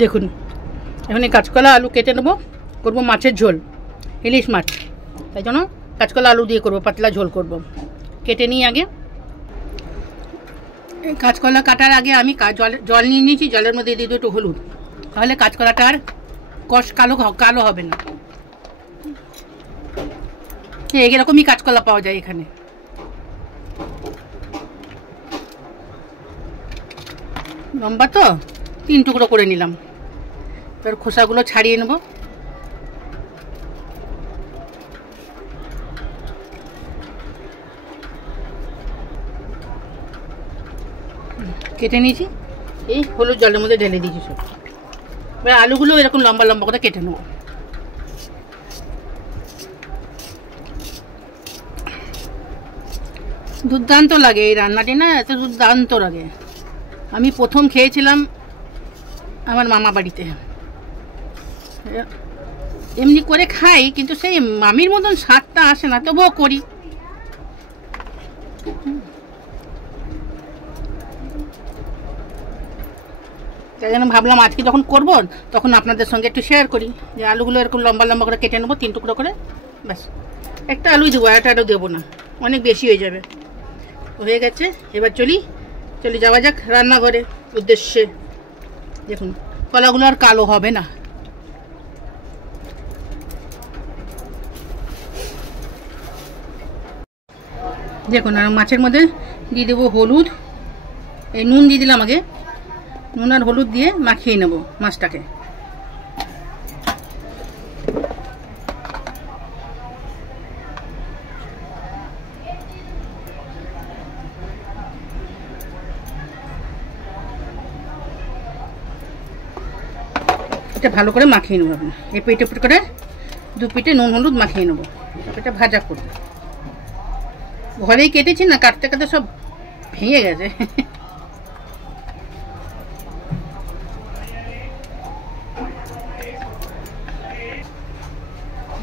দেখুন এখন এই কাঁচকলা আলু কেটে নেবো, করবো মাছের ঝোল, ইলিশ মাছ, তাই জন্য কাঁচকলা আলু দিয়ে করবো, পাতলা ঝোল করব। কেটে নিই আগে। কাঁচকলা কাটার আগে আমি জল নিয়ে নিয়েছি, জলের মধ্যে দিয়ে দেবো একটু হলুদ, তাহলে কাঁচকলাটা আর কষ কালো হবে না। এরকমই কাঁচকলা পাওয়া যায় এখানে। লম্বা তো 3 টুকরো করে নিলাম, এবার খোসাগুলো ছাড়িয়ে নেব। কেটে নিয়েছি, এই হলুদ জলের মধ্যে ঢেলে দিয়েছি সব। এবার আলুগুলো এরকম লম্বা লম্বা করে কেটে নেব। দুর্দান্ত লাগে এই রান্নাটি, না এত দুর্দান্ত লাগে। আমি প্রথম খেয়েছিলাম আমার মামা বাড়িতে, এমনি করে খাই, কিন্তু সেই মামির মতন স্বাদটা আসে না, তবুও করি। তাই জন্য ভাবলাম আজকে যখন করব তখন আপনাদের সঙ্গে একটু শেয়ার করি, যে আলুগুলো এরকম লম্বা লম্বা করে কেটে নেবো 3 টুকরো করে, ব্যাস। একটা আলুই দেবো, একটা দেবো না, অনেক বেশি হয়ে যাবে। হয়ে গেছে, এবার চলে যাওয়া যাক রান্নাঘরে উদ্দেশ্যে। দেখুন কলাগুলো আর কালো হবে না। দেখুন আর মাছের মধ্যে দিয়ে দেবো হলুদ, এই নুন দিয়ে দিলাম আগে, নুন আর হলুদ দিয়ে মাখিয়ে নেব মাছটাকে। এটা ভালো করে মাখিয়ে নেবো। আপনি এই পেটে করে 2 পিঠে নুন হলুদ মাখিয়ে নেবো, এটা ভাজা করবো। ঘরেই কেটেছি না, কাটতে কাটতে সব ভেঙে গেছে।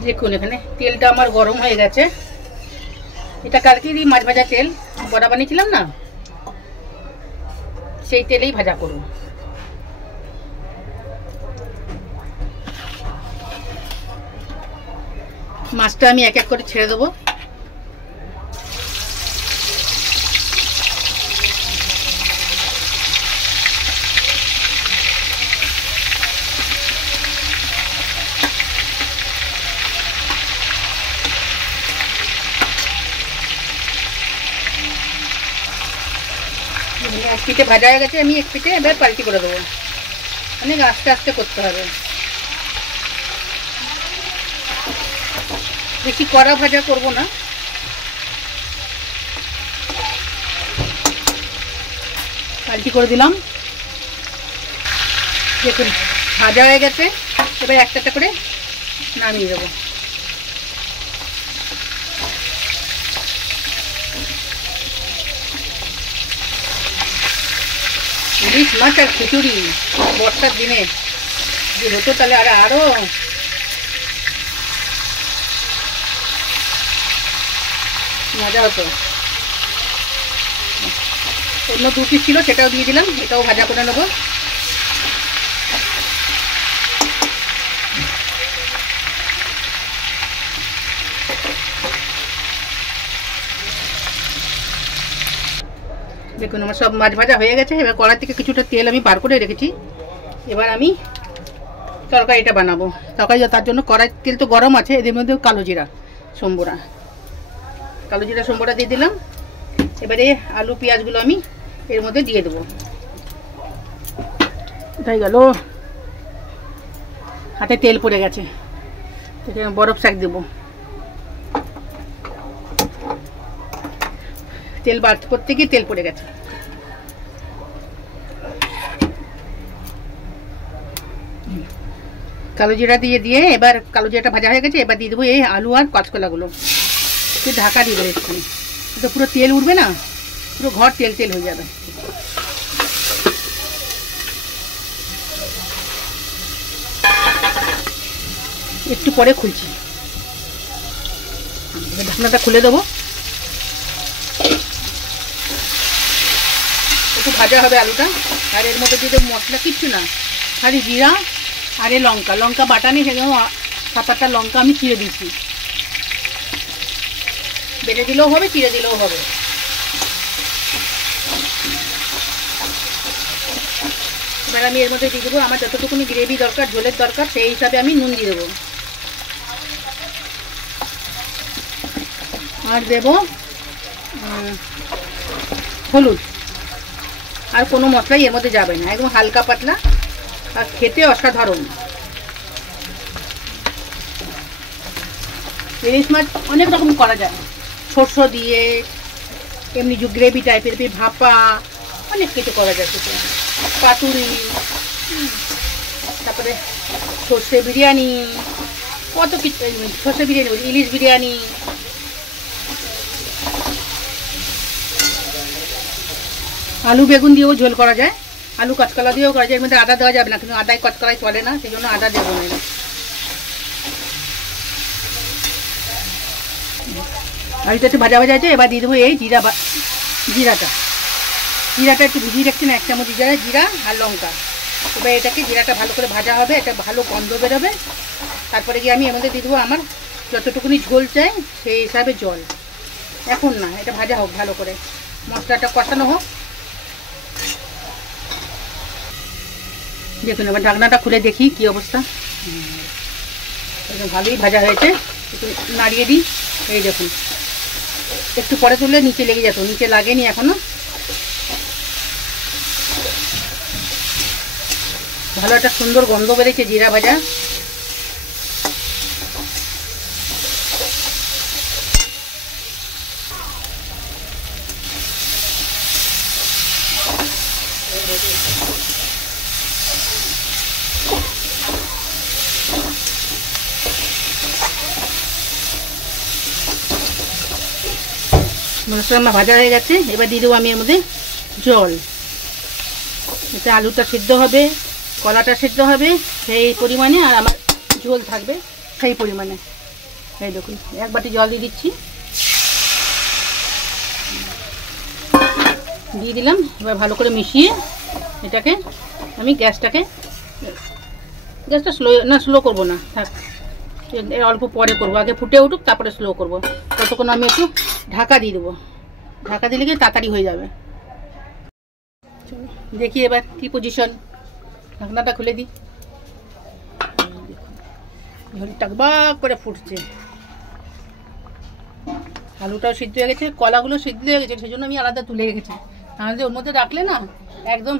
দেখুন এখানে তেলটা আমার গরম হয়ে গেছে। এটা কালকেরই মাছ ভাজা তেল, বড়া বানিয়েছিলাম না, সেই তেলেই ভাজা করব। মাছটা আমি এক এক করে ছেড়ে দেবো। এক পিঠে ভাজা হয়ে গেছে, আমি এক পিঠে এবার পাল্টি করে দেবো। অনেক আস্তে আস্তে করতে হবে, বেশি কড়া ভাজা করব না। পাল্টি করে দিলাম। দেখুন ভাজা হয়ে গেছে, এবার একটা একটা করে নামিয়ে দেবো। ইলিশ মাছ আর খিচুড়ি বর্ষার দিনে যে হতো, তাহলে আরো মজা হতো। অন্য 2 পিস ছিল, সেটাও দিয়ে দিলাম, এটাও ভাজা করে নেবো। দেখুন আমার সব মাছ ভাজা হয়ে গেছে। এবার কড়াই থেকে কিছুটা তেল আমি বার করে রেখেছি। এবার আমি তরকারিটা বানাবো। তরকারি তার জন্য কড়াই তেল তো গরম আছে, এদের মধ্যে কালো জিরা সম্বরা দিয়ে দিলাম। এবারে আলু পেঁয়াজগুলো আমি এর মধ্যে দিয়ে দেবো। এটাই গেল, হাতে তেল পড়ে গেছে, বরফ শাক দেবো। তেল বার করতে গিয়ে তেল পড়ে গেছে। কালো জিরা দিয়ে এবার কালো জিরাটা ভাজা হয়ে গেছে। এবার দিয়ে দেবো এই আলু আর কাঁচকলাগুলো, একটু ঢাকা দিয়ে দেবো। একটুখানি তো পুরো তেল উঠবে না, পুরো ঘর তেল তেল হয়ে যাবে। একটু পরে খুলছি, ঢাকনাটা খুলে দেবো। একটু ভাজা হবে আলুটা, আর এর মধ্যে দিয়ে দেবো মশলা, কিচ্ছু না, খালি জিরা আর এই লঙ্কা, লঙ্কা বাটা নেই, সেজন্য 7-8টা লঙ্কা আমি চিড়ে দিচ্ছি। বেটে দিলেও হবে, চিড়ে দিলেও হবে। এবার আমি এর মধ্যে দিয়ে দেবো আমার যতটুকুনি গ্রেভি দরকার, ঝোলের দরকার, সেই হিসাবে আমি নুন দিয়ে দেবো। আর দেবো হলুদ। আর কোনো মশলাই এর মধ্যে যাবে না, একদম হালকা পাতলা, আর খেতে অসাধারণ। ইলিশ মাছ অনেক রকম করা যায়, সর্ষ দিয়ে, এমনি যে গ্রেভি টাইপের, ভাপা, অনেক কিছু করা যায় সেটা। পাতুরি, তারপরে সর্ষে বিরিয়ানি, কত কিছু, সর্ষে বিরিয়ানি, ইলিশ বিরিয়ানি। আলু বেগুন দিয়েও ঝোল করা যায়, আলু কাঁচকলা দিয়েও করা যায়। এর মধ্যে আদা দেওয়া যাবে না, কিন্তু আদায় কাঁচকলাই চলে না, সেই জন্য আদা দেবো না। আর এটা একটু ভাজা ভাজা আছে। এবার দিয়ে দেবো এই জিরাটা একটু ভিজিয়ে রাখছি না, 1 চামচ জিরা আর লঙ্কা। এবার এটাকে, জিরাটা ভালো করে ভাজা হবে, এটা ভালো গন্ধ বেরোবে। তারপরে গিয়ে আমি এর মধ্যে দিয়ে দেবো আমার যতটুকুনি ঝোল চাই সেই হিসাবে জল। এখন না, এটা ভাজা হোক ভালো করে, মশলাটা কষানো হোক। দেখুন এবার ঢাকনাটা খুলে দেখি কি অবস্থা। ভালোই ভাজা হয়েছে, একটু নাড়িয়ে দিই। এই দেখুন, একটু পরে তুললে নিচে লেগে যেত, নিচে লাগেনি এখনো। ভালো একটা সুন্দর গন্ধ বেরিয়েছে জিরা ভাজা। মশলা আমার ভাজা হয়ে গেছে। এবার দিয়ে দেবো আমি এর মধ্যে জল। এতে আলুটা সিদ্ধ হবে, কলাটা সিদ্ধ হবে সেই পরিমাণে, আর আমার ঝোল থাকবে সেই পরিমাণে। এই দেখুন 1 বাটি জল দিয়ে দিচ্ছি, দিয়ে দিলাম। এবার ভালো করে মিশিয়ে এটাকে আমি গ্যাসটা স্লো করবো না, থাক, অল্প পরে করবো, আগে ফুটে উঠুক তারপরে স্লো করবো। ততক্ষণ আমি একটু ঢাকা দিয়ে দেবো, ঢাকা দিলে কি তাড়াতাড়ি হয়ে যাবে। দেখি এবার কি পজিশন, ঢাকনাটা খুলে দিই। ঝোল টকবক করে ফুটছে, আলুটাও সিদ্ধ হয়ে গেছে, কলাগুলো সিদ্ধ হয়ে গেছে, সেই জন্য আমি আলাদা তুলে রেখেছি। তাহলে ওর মধ্যে রাখলে না একদম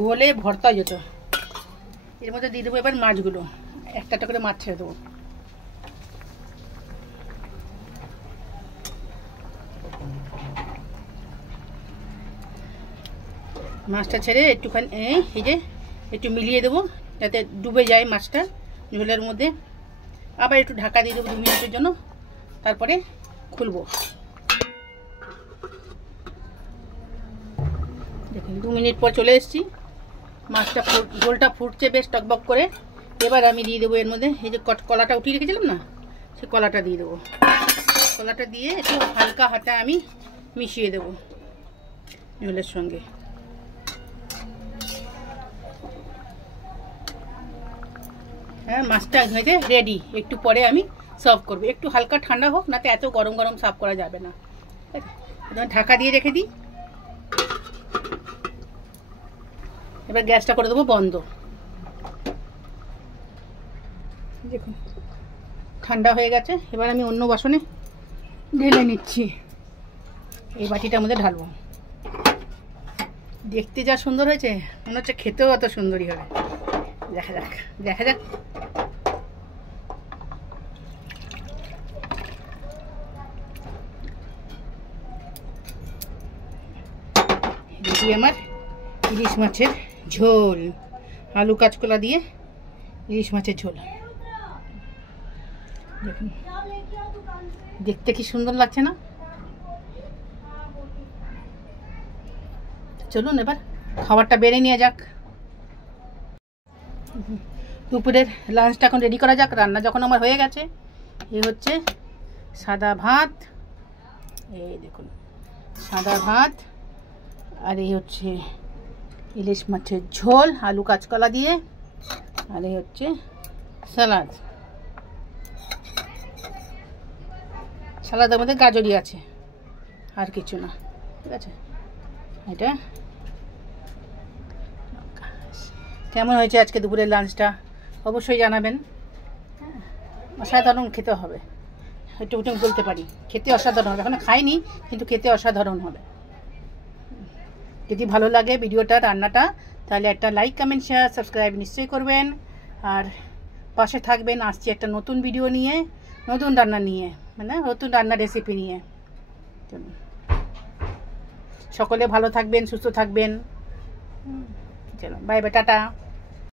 ঘোলে ভর্তা হয়ে যেত। এর মধ্যে দিয়ে দেবো এবার মাছগুলো, একটা করে মাছ ছেড়ে দেবো। মাছটা ছেড়ে একটুখানি এই যে একটু মিলিয়ে দেবো, যাতে ডুবে যায় মাছটা ঝোলের মধ্যে। আবার একটু ঢাকা দিয়ে দেবো 2 মিনিটের জন্য, তারপরে খুলবো। দেখুন 2 মিনিট পর চলে এসেছি, মাছটা ঝোলটা ফুটছে বেশ টকবক করে। এবার আমি দিয়ে দেবো এর মধ্যে এই যে কলাটা উঠিয়ে রেখেছিলাম না, সেই কলাটা দিয়ে দেবো। কলাটা দিয়ে একটু হালকা হাতে আমি মিশিয়ে দেবো ঝোলের সঙ্গে। হ্যাঁ, মাছটা হয়েছে রেডি। একটু পরে আমি সার্ভ করবো, একটু হালকা ঠান্ডা হোক, না তো এত গরম গরম সার্ভ করা যাবে না। ঢাকা দিয়ে রেখে দিই। এবার গ্যাসটা করে দেবো বন্ধ। দেখুন ঠান্ডা হয়ে গেছে। এবার আমি অন্য বাসনে ঢেলে নিচ্ছি, এই বাটিটার মধ্যে ঢালবো। দেখতে যা সুন্দর হয়েছে, মনে হচ্ছে খেতেও অত সুন্দরই হবে। দেখা যাক দেখা যাক। দেখি আমার ইলিশ মাছের ঝোল, আলু কাঁচকলা দিয়ে ইলিশ মাছের ঝোল। দেখুন দেখতে কি সুন্দর লাগছে না? চলুন এবার খাবারটা বেড়ে নিয়ে যাক। দুপুরের লাঞ্চটা এখন রেডি করা যাক। রান্না যখন আমার হয়ে গেছে, এই হচ্ছে সাদা ভাত, এই দেখুন সাদা ভাত, আর এই হচ্ছে ইলিশ মাছের ঝোল, আলু কাঁচকলা দিয়ে, আর এই হচ্ছে স্যালাড। স্যালাদের মধ্যে গাজরই আছে, আর কিছু না। ঠিক আছে, এটা কেমন হয়েছে আজকে দুপুরের লাঞ্চটা অবশ্যই জানাবেন। অসাধারণ খেতে হবে, একটু বলতে পারি, খেতে অসাধারণ হবে। এখনো খাইনি, কিন্তু খেতে অসাধারণ হবে। যদি ভালো লাগে ভিডিওটা, রান্নাটা, তাহলে একটা লাইক, কমেন্ট, শেয়ার, সাবস্ক্রাইব নিশ্চয়ই করবেন। আর পাশে থাকবেন, আসছি একটা নতুন ভিডিও নিয়ে, নতুন রান্না নিয়ে, মানে নতুন রান্নার রেসিপি নিয়ে। সকলে ভালো থাকবেন, সুস্থ থাকবেন। চলো, বাই বাই, টাটা।